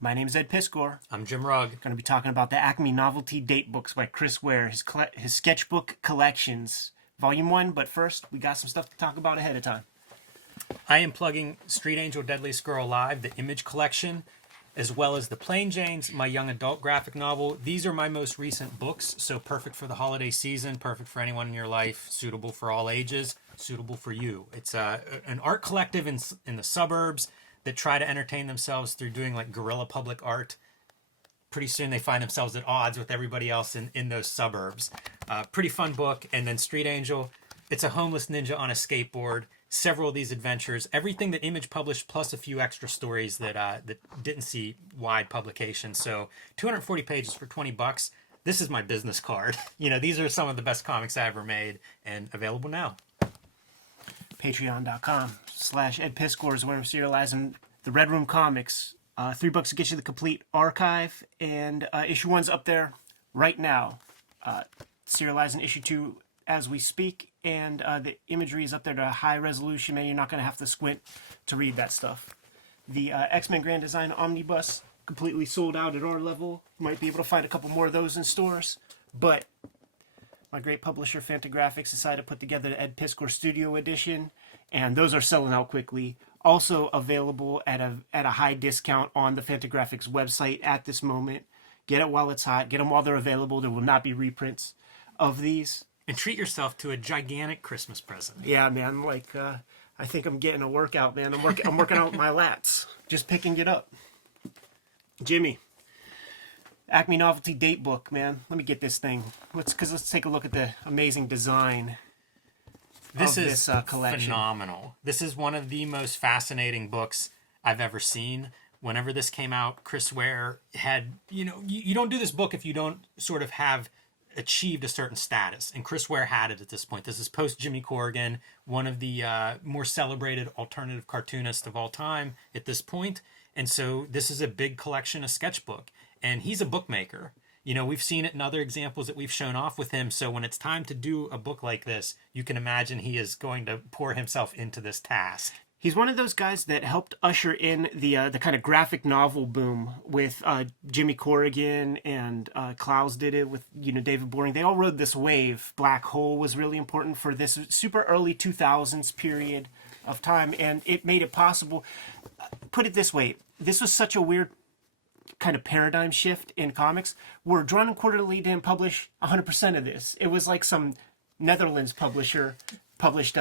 My name is Ed Piskor. I'm Jim Rugg. Going to be talking about the Acme Novelty Datebooks by Ware, his Sketchbook collections, Volume 1. But first, we got some stuff to talk about ahead of time. I am plugging Street Angel Deadliest Girl Alive, the image collection, as well as the Plain Janes, my young adult graphic novel. These are my most recent books, so perfect for the holiday season, perfect for anyone in your life, suitable for all ages, suitable for you. It's an art collective in the suburbs that try to entertain themselves through doing like guerrilla public art. Pretty soon they find themselves at odds with everybody else in those suburbs. Pretty fun book. And then Street Angel, it's a homeless ninja on a skateboard. Several of these adventures, everything that Image published, plus a few extra stories that didn't see wide publication. So 240 pages for $20. This is my business card. You know, these are some of the best comics I ever made, and available now. Patreon.com/Ed Piskor is where I'm serializing the Red Room comics. $3 to get you the complete archive, and issue 1's up there right now. Serializing issue 2 as we speak, and the imagery is up there to a high resolution, man. You're not going to have to squint to read that stuff. The X-Men Grand Design Omnibus, completely sold out at our level. You might be able to find a couple more of those in stores, but my great publisher Fantagraphics decided to put together the Ed Piskor Studio Edition, and those are selling out quickly. Also available at a high discount on the Fantagraphics website at this moment. Get it while it's hot. Get them while they're available. There will not be reprints of these. And treat yourself to a gigantic Christmas present. Yeah, man. Like, I think I'm getting a workout, man. I'm working out my lats. Just picking it up. Jimmy. Acme Novelty Datebook, man. Let me get this thing. Let's take a look at the amazing design. This is collection. phenomenal. This is one of the most fascinating books I've ever seen. Whenever this came out, Ware had, you don't do this book if you don't sort of have achieved a certain status, and Ware had it at this point. This is post Jimmy Corrigan, one of the more celebrated alternative cartoonists of all time at this point. And so this is a big collection of sketchbook, and he's a bookmaker. You know, we've seen it in other examples that we've shown off with him. So when it's time to do a book like this, you can imagine he is going to pour himself into this task. He's one of those guys that helped usher in the kind of graphic novel boom with Jimmy Corrigan, and Klaus did it with David Boring. They all rode this wave. Black Hole was really important for this super early 2000s period of time, and it made it possible. Put it this way, this was such a weird kind of paradigm shift in comics, where Drawn and Quarterly didn't publish 100% of this. It was like some Netherlands publisher published,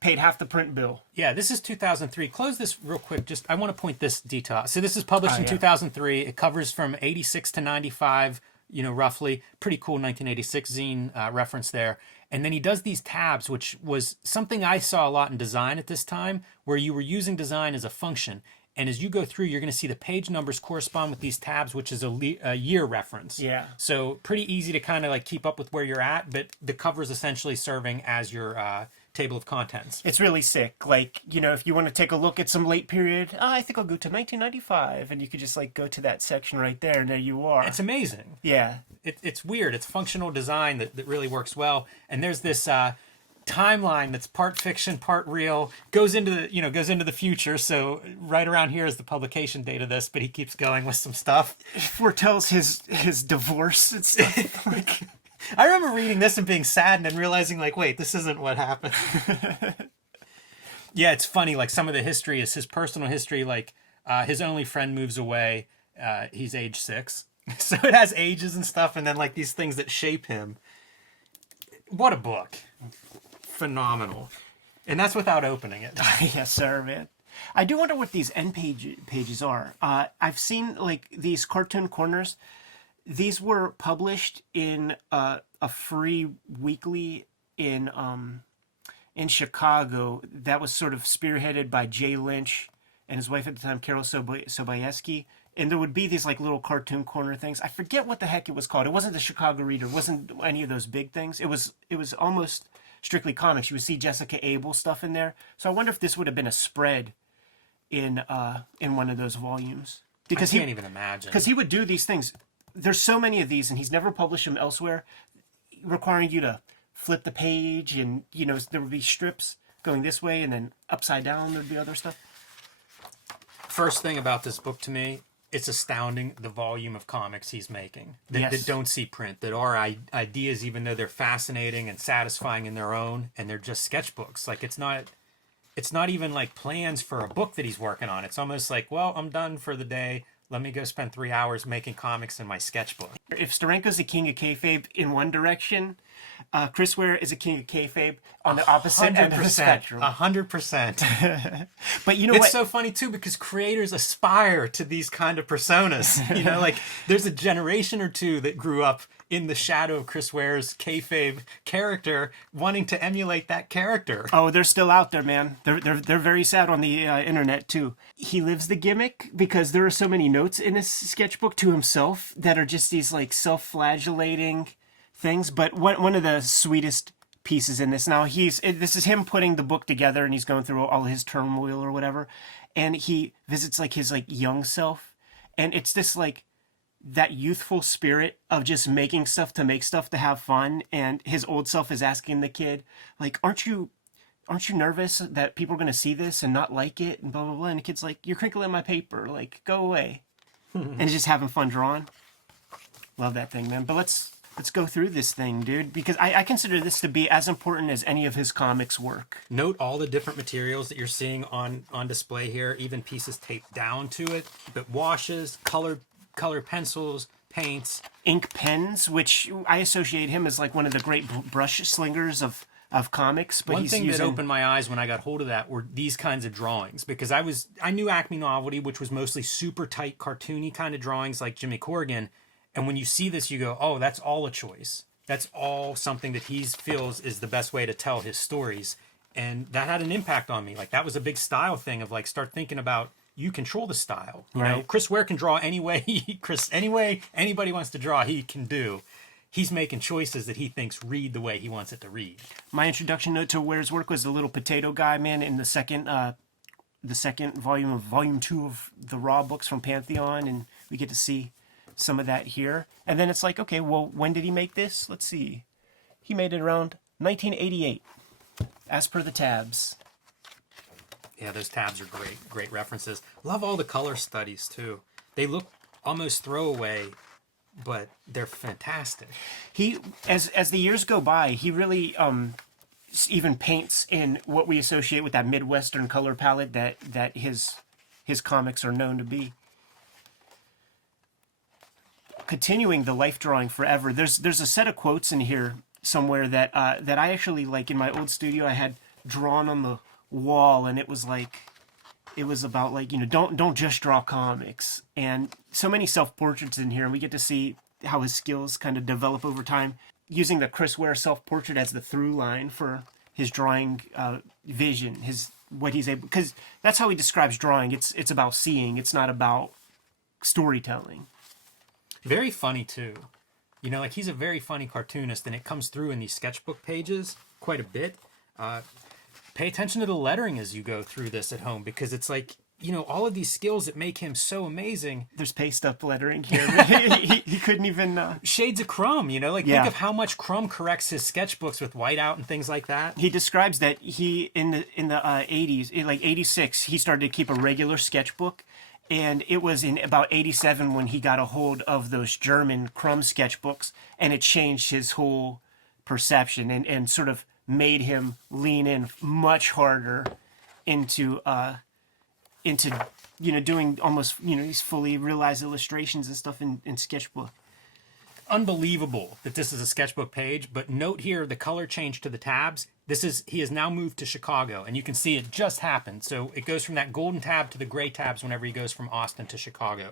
paid half the print bill. Yeah, this is 2003. Close this real quick. I want to point this detail out. So this is published in 2003. It covers from 86 to 95, roughly. Pretty cool 1986 zine reference there. And then he does these tabs, which was something I saw a lot in design at this time, where you were using design as a function. And as you go through, you're going to see the page numbers correspond with these tabs, which is a year reference. Yeah. So pretty easy to kind of like keep up with where you're at, but the cover is essentially serving as your table of contents. It's really sick. Like, if you want to take a look at some late period, I think I'll go to 1995, and you could just like go to that section right there, and there you are. It's amazing. Yeah. It's weird. It's functional design that really works well. And there's this timeline that's part fiction, part real, goes into the future. So right around here is the publication date of this, but he keeps going with some stuff. It foretells his divorce and stuff. Like, I remember reading this and being saddened and realizing, like, wait, this isn't what happened. Yeah, it's funny. Like, some of the history is his personal history. Like, his only friend moves away. He's age 6. So it has ages and stuff, and then, like, these things that shape him. What a book. Phenomenal. And that's without opening it. Yes, sir, man. I do wonder what these end pages are. I've seen, like, these cartoon corners. These were published in a free weekly in Chicago that was sort of spearheaded by Jay Lynch and his wife at the time, Carol Sobieski. And there would be these like little cartoon corner things. I forget what the heck it was called. It wasn't the Chicago Reader. It wasn't any of those big things. It was almost strictly comics. You would see Jessica Abel stuff in there. So I wonder if this would have been a spread in one of those volumes. Because I can't even imagine. Because he would do these things. There's so many of these, and he's never published them elsewhere, requiring you to flip the page, and there would be strips going this way, and then upside down there'd be other stuff. First thing about this book to me it's astounding the volume of comics he's making that, Yes. that don't see print, that are ideas, even though they're fascinating and satisfying in their own, and they're just sketchbooks. Like it's not even like plans for a book that he's working on. It's almost like, well, I'm done for the day. Let me go spend 3 hours making comics in my sketchbook. If Steranko's the king of kayfabe in one direction, Chris Ware is a king of kayfabe on the opposite end of the spectrum. 100%. But you know It's what? so funny too because creators aspire to these kind of personas. You know, like there's a generation or two that grew up in the shadow of Chris Ware's kayfabe character, wanting to emulate that character. Oh, they're still out there, man. They're very sad on the internet too. He lives the gimmick because there are so many notes in his sketchbook to himself that are just these like self-flagellating things. But one of the sweetest pieces in this. Now this is him putting the book together, and he's going through all his turmoil or whatever, and he visits like his like young self, and it's this like that youthful spirit of just making stuff to make stuff to have fun. And his old self is asking the kid, like, aren't you nervous that people are going to see this and not like it and blah, blah, blah. And the kid's like, you're crinkling my paper. Like, go away. And he's just having fun drawing. Love that thing, man. But let's go through this thing, dude, because I consider this to be as important as any of his comics work. Note all the different materials that you're seeing on display here, even pieces taped down to it, but washes, color pencils, paints, ink pens, which I associate him as like one of the great brush slingers of comics. But One thing that opened my eyes when I got hold of that were these kinds of drawings, because I knew Acme Novelty, which was mostly super tight, cartoony kind of drawings like Jimmy Corrigan. And when you see this, you go, oh, that's all a choice. That's all something that he feels is the best way to tell his stories. And that had an impact on me. Like that was a big style thing of like, start thinking about, you control the style. You know, Chris Ware can draw any way anybody wants to draw, he can do. He's making choices that he thinks read the way he wants it to read. My introduction note to Ware's work was the little potato guy, man, in the second volume of volume 2 of the Raw books from Pantheon, and we get to see some of that here. And then it's like, okay, well, when did he make this? Let's see. He made it around 1988, as per the tabs. Yeah, those tabs are great references. Love all the color studies too. They look almost throwaway, but they're fantastic. He, as the years go by, he really even paints in what we associate with that Midwestern color palette that his comics are known to be. Continuing the life drawing forever. There's a set of quotes in here somewhere that I actually like in my old studio. I had drawn on the wall, and it was about like, you know, don't just draw comics, and so many self-portraits in here, and we get to see how his skills kind of develop over time, using the Chris Ware self-portrait as the through line for his drawing vision, what he's able, because that's how he describes drawing. It's about seeing, it's not about storytelling. Very funny too. You know, like he's a very funny cartoonist, and it comes through in these sketchbook pages quite a bit. Pay attention to the lettering as you go through this at home, because it's like, you know, all of these skills that make him so amazing. There's paste up lettering here. he couldn't even... Shades of Crumb, you know? Like, think of how much Crumb corrects his sketchbooks with whiteout and things like that. He describes that he, in the 80s, in like 86, he started to keep a regular sketchbook. And it was in about 87 when he got a hold of those German Crumb sketchbooks. And it changed his whole perception and sort of made him lean in much harder into you know, doing almost, you know, these fully realized illustrations and stuff in sketchbook. Unbelievable that this is a sketchbook page, but note here the color change to the tabs. He has now moved to Chicago, and you can see it just happened. So it goes from that golden tab to the gray tabs whenever he goes from Austin to Chicago.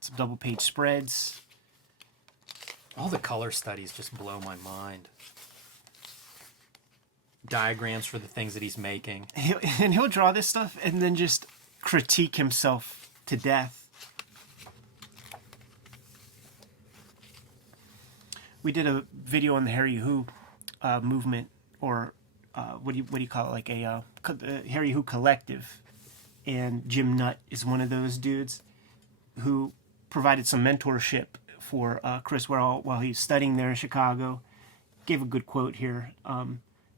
Some double page spreads. All the color studies just blow my mind. Diagrams for the things that he's making. He'll draw this stuff and then just critique himself to death. We did a video on the Harry Who movement, or what do you call it, like a Harry Who collective, and Jim Nutt is one of those dudes who provided some mentorship for Chris Ware while he's studying there in Chicago. Gave a good quote here.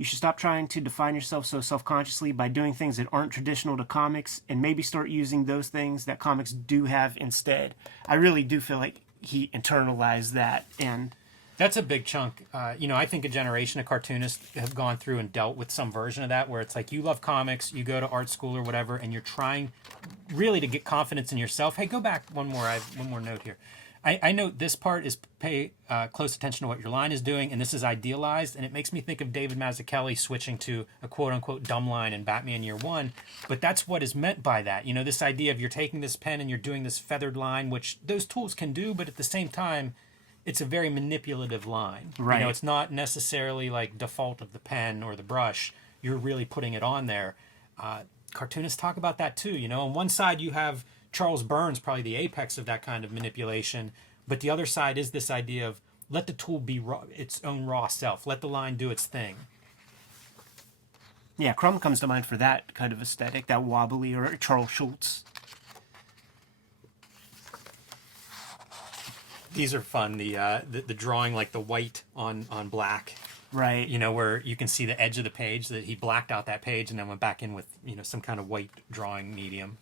You should stop trying to define yourself so self-consciously by doing things that aren't traditional to comics, and maybe start using those things that comics do have instead. I really do feel like he internalized that, and That's a big chunk. I think a generation of cartoonists have gone through and dealt with some version of that, where it's like you love comics, you go to art school or whatever, and you're trying really to get confidence in yourself. Hey, go back one more. I have one more note here. I note this part is pay close attention to what your line is doing, and this is idealized, and it makes me think of David Mazzucchelli switching to a quote-unquote dumb line in Batman Year One, but that's what is meant by that. This idea of you're taking this pen and you're doing this feathered line, which those tools can do, but at the same time, it's a very manipulative line. Right. It's not necessarily like default of the pen or the brush. You're really putting it on there. Cartoonists talk about that too. On one side you have Charles Burns, probably the apex of that kind of manipulation, but the other side is this idea of let the tool be its own raw self. Let the line do its thing. yeah, Crumb comes to mind for that kind of aesthetic, that wobbly, or Charles Schultz. These are fun. The drawing, like the white on black. Right. Where you can see the edge of the page, that he blacked out that page and then went back in with, some kind of white drawing medium.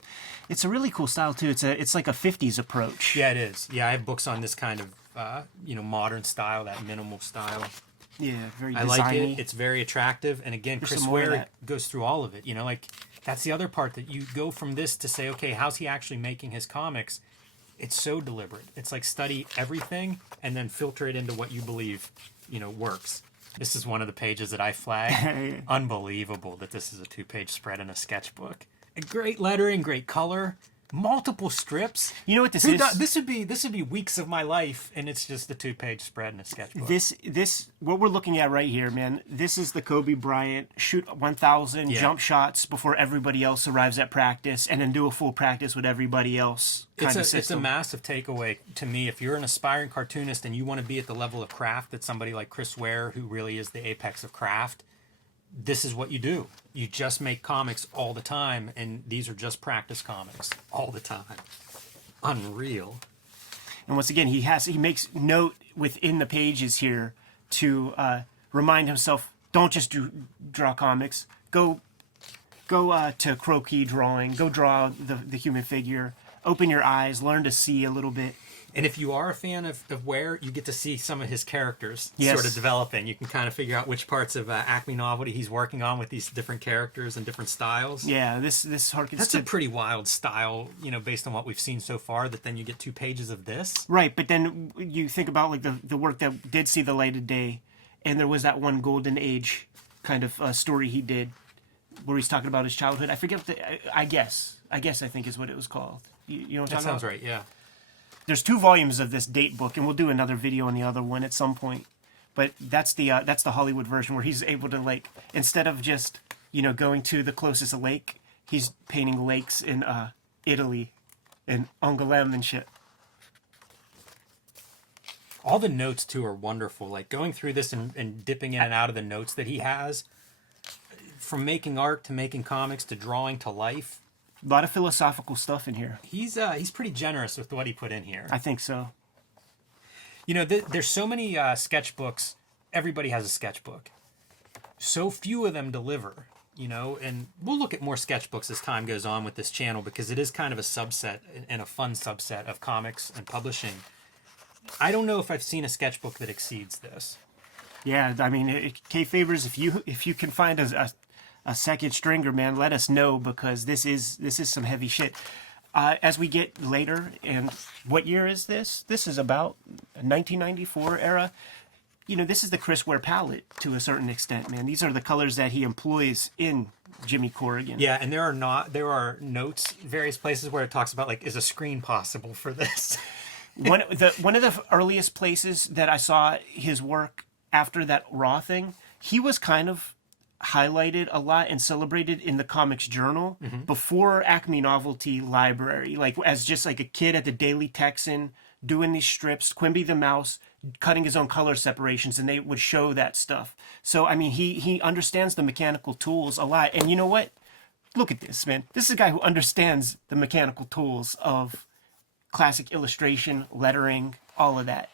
It's a really cool style too. It's like a 50s approach. Yeah, it is. Yeah, I have books on this kind of, modern style, that minimal style. Yeah, very I designy. like it. It's very attractive. And again, There's Chris some more of Ware that. goes through all of it. That's the other part, that you go from this to say, okay, how's he actually making his comics? It's so deliberate. It's like study everything and then filter it into what you believe, works. This is one of the pages that I flagged. Unbelievable that this is a 2-page spread in a sketchbook. And great lettering, great color, multiple strips. You know what this is? This would be weeks of my life, and it's just a 2-page spread in a sketchbook. This what we're looking at right here, man. This is the Kobe Bryant shoot 1,000 jump shots before everybody else arrives at practice, and then do a full practice with everybody else. It's a massive takeaway to me. If you're an aspiring cartoonist and you want to be at the level of craft that somebody like Chris Ware, who really is the apex of craft, this is what you do. You just make comics all the time, and these are just practice comics all the time. Unreal. And once again, he makes note within the pages here to remind himself, don't just draw comics. Go to croquis drawing. Go draw the human figure. Open your eyes. Learn to see a little bit. And if you are a fan of Ware, you get to see some of his characters Yes. sort of developing. You can kind of figure out which parts of Acme Novelty he's working on with these different characters and different styles. Yeah, this harkens That's to... a pretty wild style, based on what we've seen so far, that then you get 2 pages of this. Right, but then you think about like the work that did see the light of day, and there was that one golden age kind of story he did where he's talking about his childhood. I forget what I guess I think is what it was called. You know what I'm That talking sounds about? right, yeah. There's 2 volumes of this Datebook, and we'll do another video on the other one at some point. But that's the Hollywood version, where he's able to, like, instead of just going to the closest lake, he's painting lakes in Italy and Angoulême and shit. All the notes, too, are wonderful. Like, going through this and dipping in and out of the notes that he has, from making art to making comics to drawing to life. A lot of philosophical stuff in here. He's pretty generous with what he put in here. I think so. There's so many sketchbooks. Everybody has a sketchbook. So few of them deliver, and we'll look at more sketchbooks as time goes on with this channel, because it is kind of a subset and a fun subset of comics and publishing. I don't know if I've seen a sketchbook that exceeds this. Yeah, I mean, Kayfabers, if you can find a second stringer, man, let us know, because this is some heavy shit. As we get later, and what year is this? This is about 1994 era. This is the Chris Ware palette to a certain extent, man. These are the colors that he employs in Jimmy Corrigan. Yeah, and there are notes various places where it talks about, like, is a screen possible for this? One of the earliest places that I saw his work after that Raw thing, he was kind of highlighted a lot and celebrated in the Comics Journal before Acme Novelty Library, like as just like a kid at the Daily Texan doing these strips, Quimby the Mouse cutting his own color separations, and they would show that stuff. So I mean, he understands the mechanical tools a lot. And you know what? Look at this, man. This is a guy who understands the mechanical tools of classic illustration, lettering, all of that.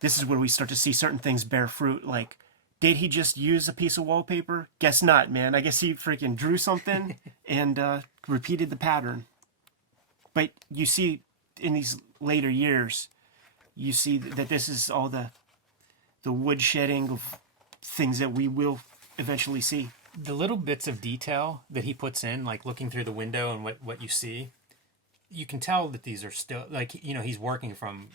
This is where we start to see certain things bear fruit, like Did he just use a piece of wallpaper? Guess not, man. I guess he freaking drew something and repeated the pattern. But you see in these later years, you see that this is all the wood shedding of things that we will eventually see. The little bits of detail that he puts in, like looking through the window and what you see, you can tell that these are still, like, you know, he's working from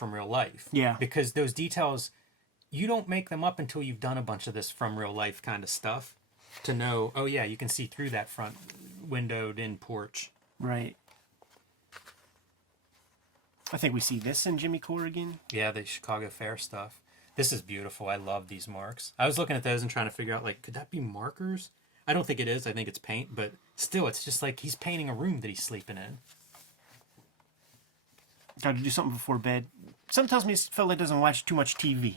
real life. Yeah. Because those details, you don't make them up until you've done a bunch of this from real life kind of stuff to know, oh yeah, you can see through that front windowed in porch. Right. I think we see this in Jimmy Corrigan. Yeah, the Chicago Fair stuff. This is beautiful. I love these marks. I was looking at those and trying to figure out, like, could that be markers? I don't think it is. I think it's paint, but still, it's just like he's painting a room that he's sleeping in. Got to do something before bed. Something tells me this fella doesn't watch too much TV.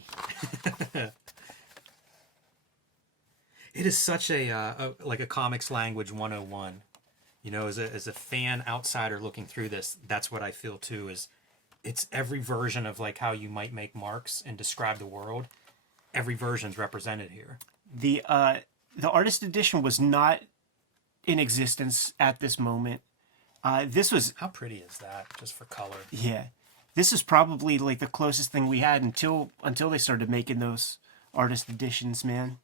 It is such a like a comics language 101. You know, as a fan outsider looking through this, that's what I feel too. Is it's every version of like how you might make marks and describe the world. Every version's represented here. The artist edition was not in existence at this moment. This was, How pretty is that, just for color? yeah, this is probably like the closest thing we had until they started making those artist editions, man.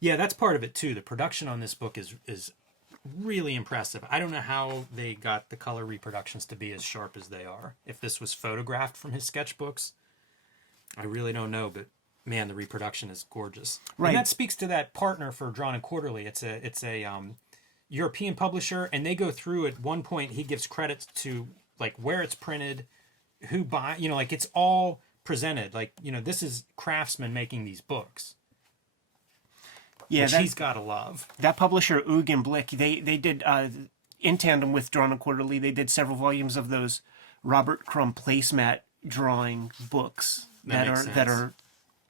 Yeah, that's part of it too. The production on this book is really impressive. I don't know how they got the color reproductions to be as sharp as they are. If this was photographed from his sketchbooks, I really don't know, but man, the reproduction is gorgeous. Right. And that speaks to that partner for Drawn and Quarterly. It's a European publisher, and they go through at one point. He gives credit to like where it's printed, who buy, you know, like it's all presented. Like, you know, this is craftsmen making these books. Yeah, which he's got to love. That publisher, Oog and Blick, they did, in tandem with Drawn and Quarterly, they did several volumes of those Robert Crumb placemat drawing books that are,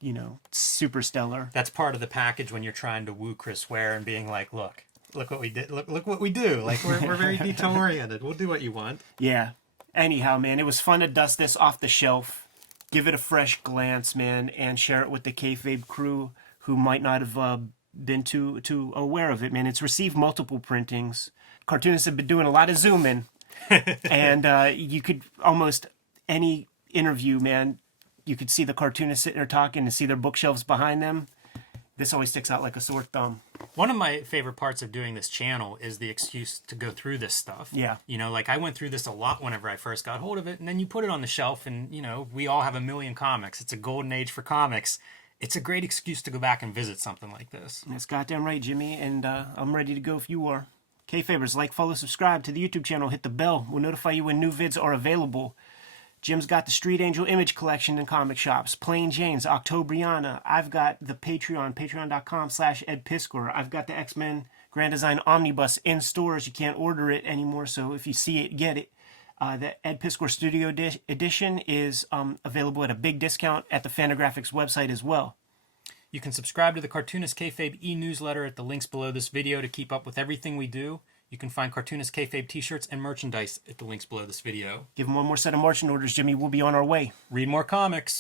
you know, super stellar. That's part of the package when you're trying to woo Chris Ware and being like, look what we did. Look what we do. Like, we're very detail oriented. We'll do what you want. Yeah. Anyhow, man, it was fun to dust this off the shelf, give it a fresh glance, man, and share it with the Kayfabe crew who might not have been too aware of it, man. It's received multiple printings. Cartoonists have been doing a lot of zooming, and you could almost any interview, man, you could see the cartoonists sitting there talking and see their bookshelves behind them. This always sticks out like a sore thumb. One of my favorite parts of doing this channel is the excuse to go through this stuff. Yeah. You know, like I went through this a lot whenever I first got hold of it, and then you put it on the shelf, and, you know, we all have a million comics. It's a golden age for comics. It's a great excuse to go back and visit something like this. That's goddamn right, Jimmy, and I'm ready to go if you are. Kayfabers, like, follow, subscribe to the YouTube channel, hit the bell. We'll notify you when new vids are available. Jim's got the Street Angel image collection in comic shops. Plain Jane's, Octobriana. I've got the Patreon, patreon.com/EdPiskor. I've got the X-Men Grand Design Omnibus in stores. You can't order it anymore, so if you see it, get it. The Ed Piskor Studio Edition is available at a big discount at the Fantagraphics website as well. You can subscribe to the Cartoonist Kayfabe e-newsletter at the links below this video to keep up with everything we do. You can find Cartoonist Kayfabe t-shirts and merchandise at the links below this video. Give them one more set of marching orders, Jimmy. We'll be on our way. Read more comics.